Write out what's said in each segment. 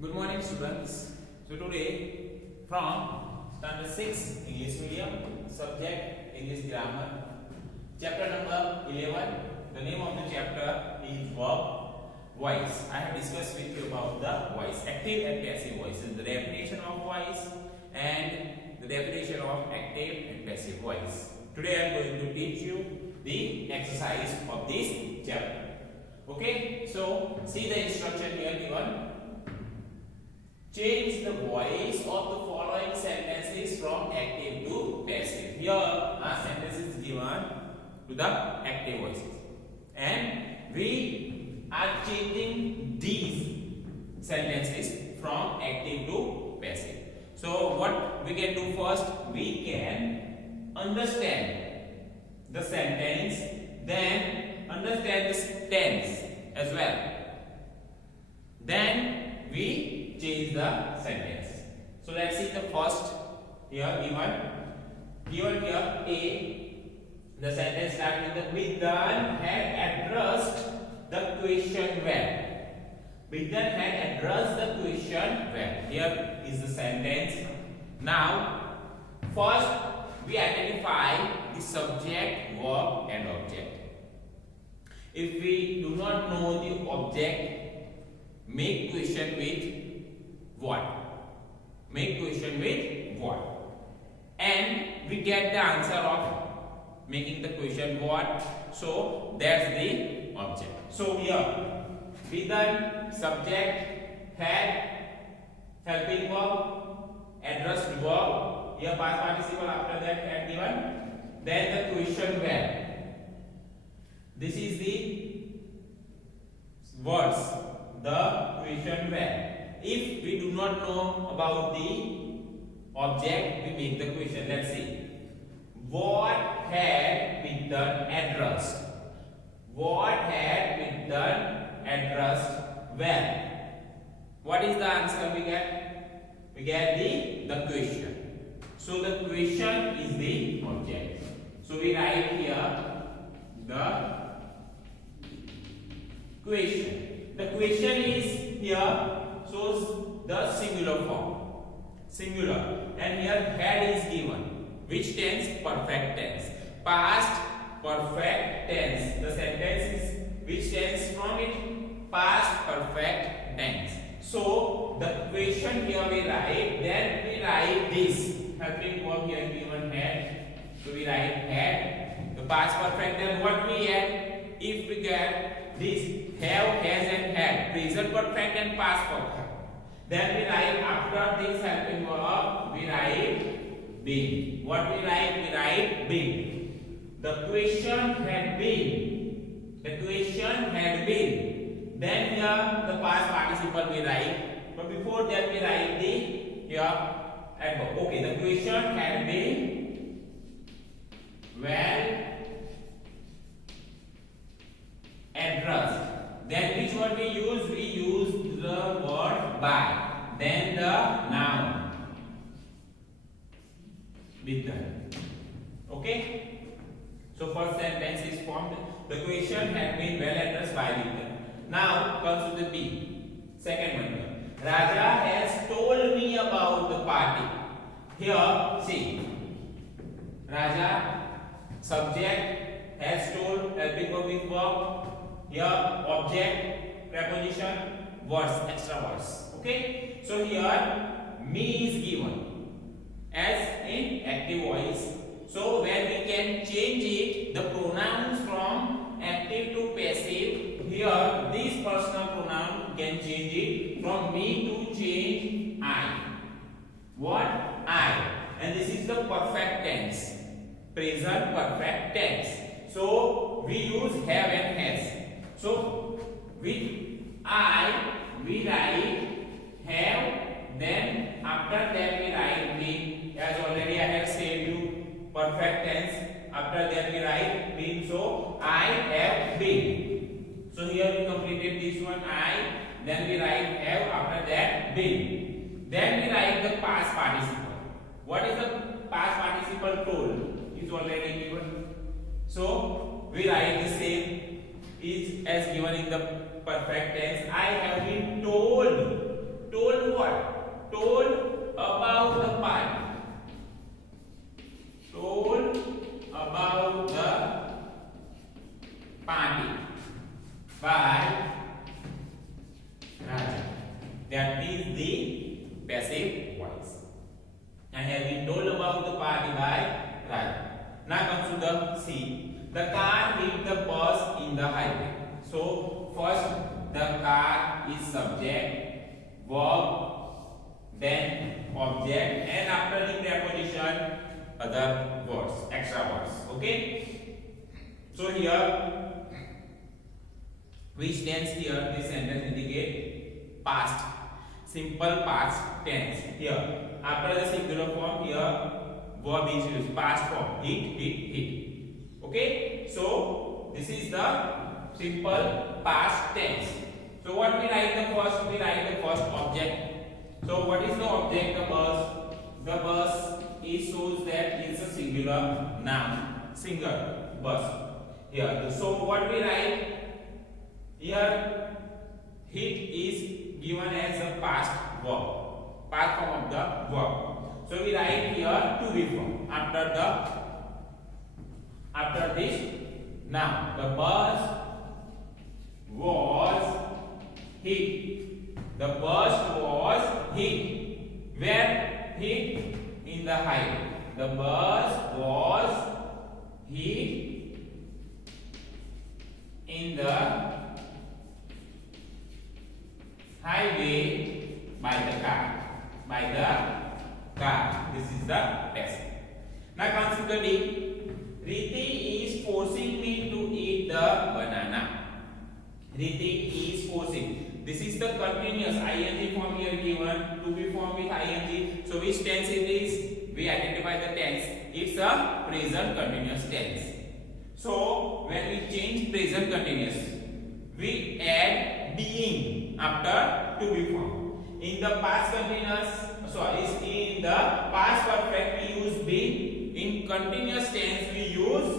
Good morning, students. So today from standard 6 English medium, subject English grammar, chapter number 11. The name of the chapter is verb voice. I have discussed with you about the voice, active and passive voices, the definition of voice and the definition of active and passive voice. Today I am going to teach you the exercise of this chapter. Okay, so see the instruction here given. Change the voice of the following sentences from active to passive. Here a sentence is given to the active voices and we are changing these sentences from active to passive. So what we can do first, we can understand the sentence, then understand the tense as well. Then we change the sentence. So let's see the first here given here A. The sentence starts with the Bidhan had addressed the question well. Bidhan had addressed the question well. Here is the sentence. Now first we identify the subject, verb and object. If we do not know the object, make question with what? Make question with what? And we get the answer of making the question what. So that's the object. So here Bidhan, subject, had, helping verb, addressed verb, here past participle, after that had given, then the question where. This is the words, the question where. If we do not know about the object, we make the question. Let's see. What had been done addressed? What had been done addressed well? What is the answer we get? We get the question. So the question is the object. So we write here the question. The question is here shows the singular form. Singular. And here had is given. Which tense? Perfect tense. Past perfect tense. The sentence is which tense from it? Past perfect tense. So the question here we write, then we write this. Helping verb here given had. So we write had. The past perfect, then what we add? If we get this have, has and had, present perfect and past perfect. Then we write after this helping verb, we write been. What we write? We write been. The question had been. The question had been. Then here the past participle we write. But before that we write the here adverb. Okay, the question had been well addressed. Then which word we use? We use the word by. Then the noun. Bidhan. Okay? So first sentence is formed. The question had been well addressed by Bidhan. Now comes to the B. Second one here. Raja has told me about the party. Here, see. Raja, subject, has told, helping verb with verb. Here object, preposition, words, extra words. Okay, so here me is given as in active voice. So when we can change it, the pronouns from active to passive, here this personal pronoun can change it from me to change I. What? I. And this is the perfect tense, present perfect tense. So we use have and has. So with I we write have, then after that we write been. As already I have said you, perfect tense. After that we write been. So I have been. So here we completed this one I. Then we write have, after that been. Then we write the past participle. What is the past participle told? Is already given. So we write the same is as given in the perfect tense. I have been told. Told That is the passive voice. I have been told about the party by Raj. Now comes to the C. The car hit the bus in the highway. So first the car is subject, verb, then object, and after the preposition other words, extra words. Okay. So here which tense here? This sentence indicate past, simple past tense. Here after the singular form, here verb is used, past form, hit. Okay, so this is the simple past tense. So what we write the first? We write the first object. So what is the object? The bus. The bus is shows that it's a singular noun, single bus. Here. So what we write? Here hit is given as a past verb, past form of the verb. So we write here to be form after this noun. The bus was hit. The bus was hit. Where hit? In the highway. The bus was hit in the highway by the car. This is the passive. Now consider D. Riti is forcing me to eat the banana. Riti is forcing. This is the continuous ing form here given, to be formed with ing. So which tense it is? We identify the tense. It's a present continuous tense. So when we change present continuous, we add being after to be formed. In the past continuous, in the past perfect we use being. In continuous tense we use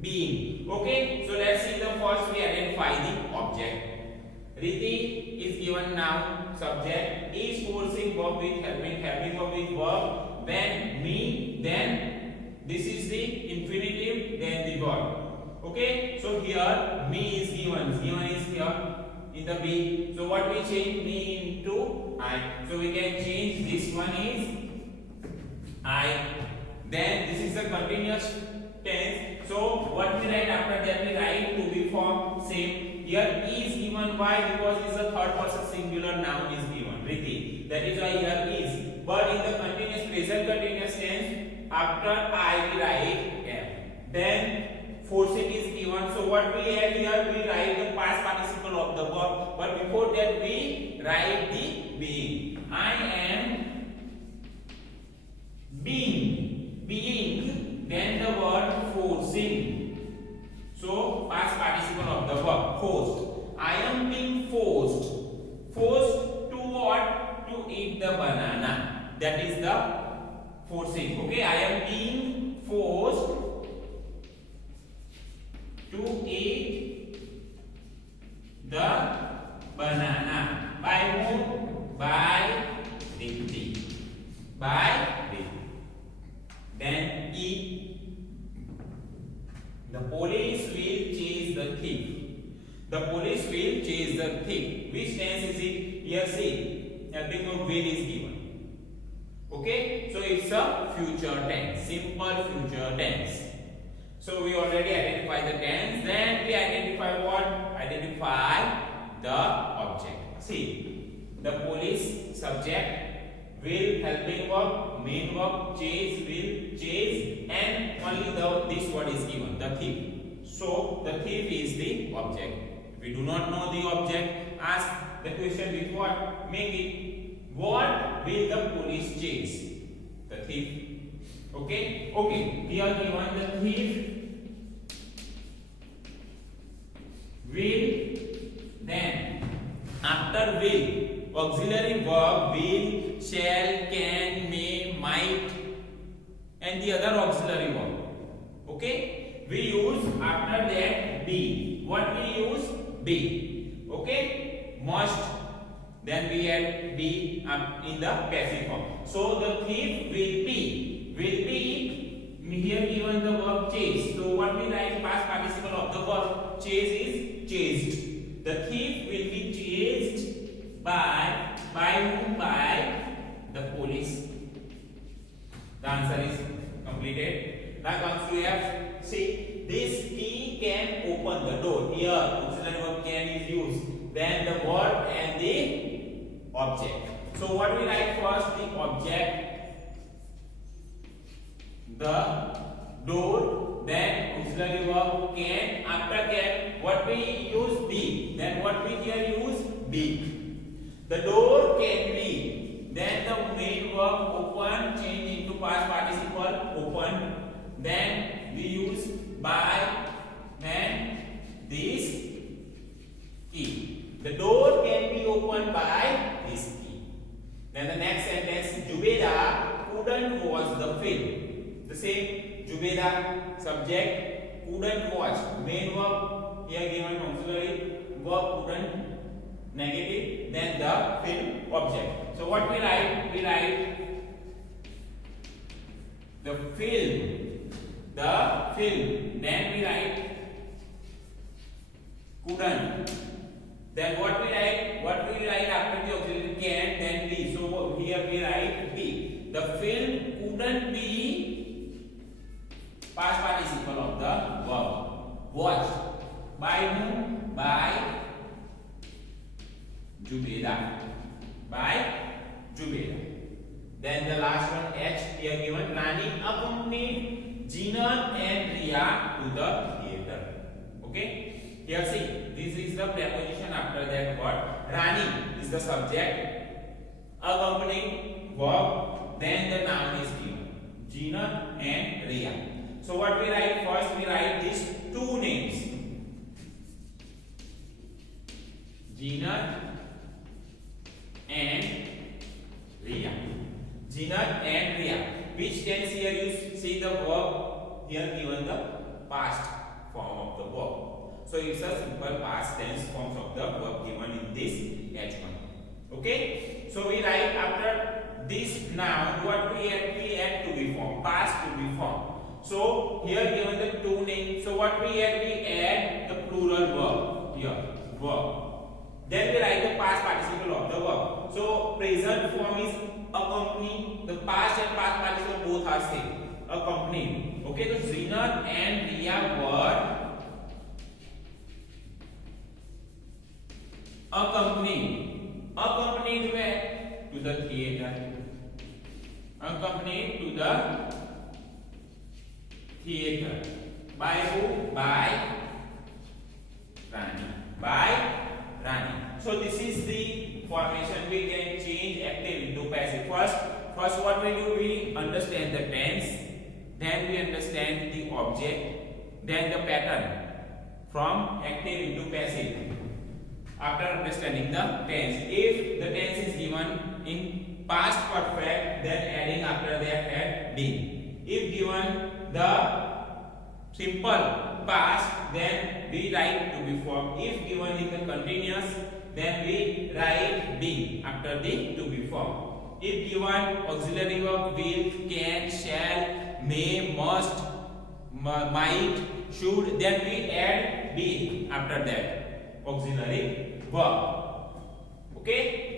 being. Okay, so let's see the first. We identify the object. Riti is given noun, subject, is forcing verb with helping verb with verb, then me, then this is the infinitive, then the verb. Okay, so here me is given is here in the B. So what we change me into I. So we can change this one is I. Then this is the continuous tense. So what we write after that? We write to be formed same. Here is given. Why? Because it's a third person singular noun is given. Riti. That is why here is. But in the continuous present continuous tense, after I we write am. Then forcing is given. So what we add here? We write the past participle of the verb. But before that we write the being. I am being. Then the word forcing. So past participle of the verb forced. I am being forced. Forced to what? To eat the banana. That is the forcing. Okay, I am being forced to eat the banana. By whom? By Riti. By Riti. Then E. The police will chase the thief. The police will chase the thief. Which tense is it? Here see. Helping of will is given. Okay? So it's a future tense. Simple future tense. So we already identify the tense. Then we identify what? Identify the object. See. The police subject. Will helping verb, main verb, chase, will, chase, and only this word is given, the thief. So the thief is the object. If we do not know the object, ask the question with what? Make it. What will the police chase? The thief. Okay? Okay. Here given the thief will, then after will, auxiliary verb will, shall, can, may, might, and the other auxiliary verb. Okay, we use after that be. What we use? Be. Okay, must. Then we add be in the passive form. So the thief will be. Will be here given the verb chase. So what we write? Past participle of the verb chase is chased. The thief will be chased by By whom? By the police. The answer is completed. Now comes to F. See, this key can open the door. Here, auxiliary verb can is used. Then the verb and the object. So what we write first? The object, the door, then auxiliary verb can. After can, what we use? Be. Then what we here use? Be. The door can be. Then the main verb open change into past participle open. Then we use by. Then this key. The door can be opened by this key. Then the next sentence, Jubeda couldn't watch the film. The same, Jubeda subject, couldn't watch. Main verb here given auxiliary verb couldn't negative. Then the film object. So what we write? We write the film. The film. Then we write couldn't. Then what we write? What we write after the auxiliary can, then be. So here we write be. The film couldn't be past participle of the verb. Watched. By whom? By Jubeda. By Jubeda. Then the last one H here given. Rani accompanied Jinan and Riya to the theater. Okay. Here see, this is the preposition after that word. Rani is the subject, accompanying verb, then the noun is given. Jinan and Riya. So what we write first? We write these two names. Jinan and Riya. Jinan and Riya. Which tense here you see the verb here given the past form of the verb. So it's a simple past tense forms of the verb given in this H1. Okay. So we write after this noun what we add? We add to be form, past to be form. So here given the two names. So what we add? We add the plural verb here, verb. Then we write the past participle of the verb. So present form is accompany. The past and past participle both are same. Accompany. Okay. So Jinan and Riya were accompanied where? To the theater. Accompanied to the theater. By who? By Rani. By Rani. So this is the formation. We can change active into passive. First what we do? We understand the tense. Then we understand the object. Then the pattern from active into passive. After understanding the tense, if the tense is given in past perfect, then adding after that had been. If given the simple past, then we write to be form. If given in the continuous, then we write been after the to be form. If given auxiliary verb will, can, shall, may, must, might, should, then we add be after that auxiliary verb. Okay.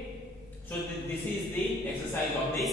So this is the exercise of this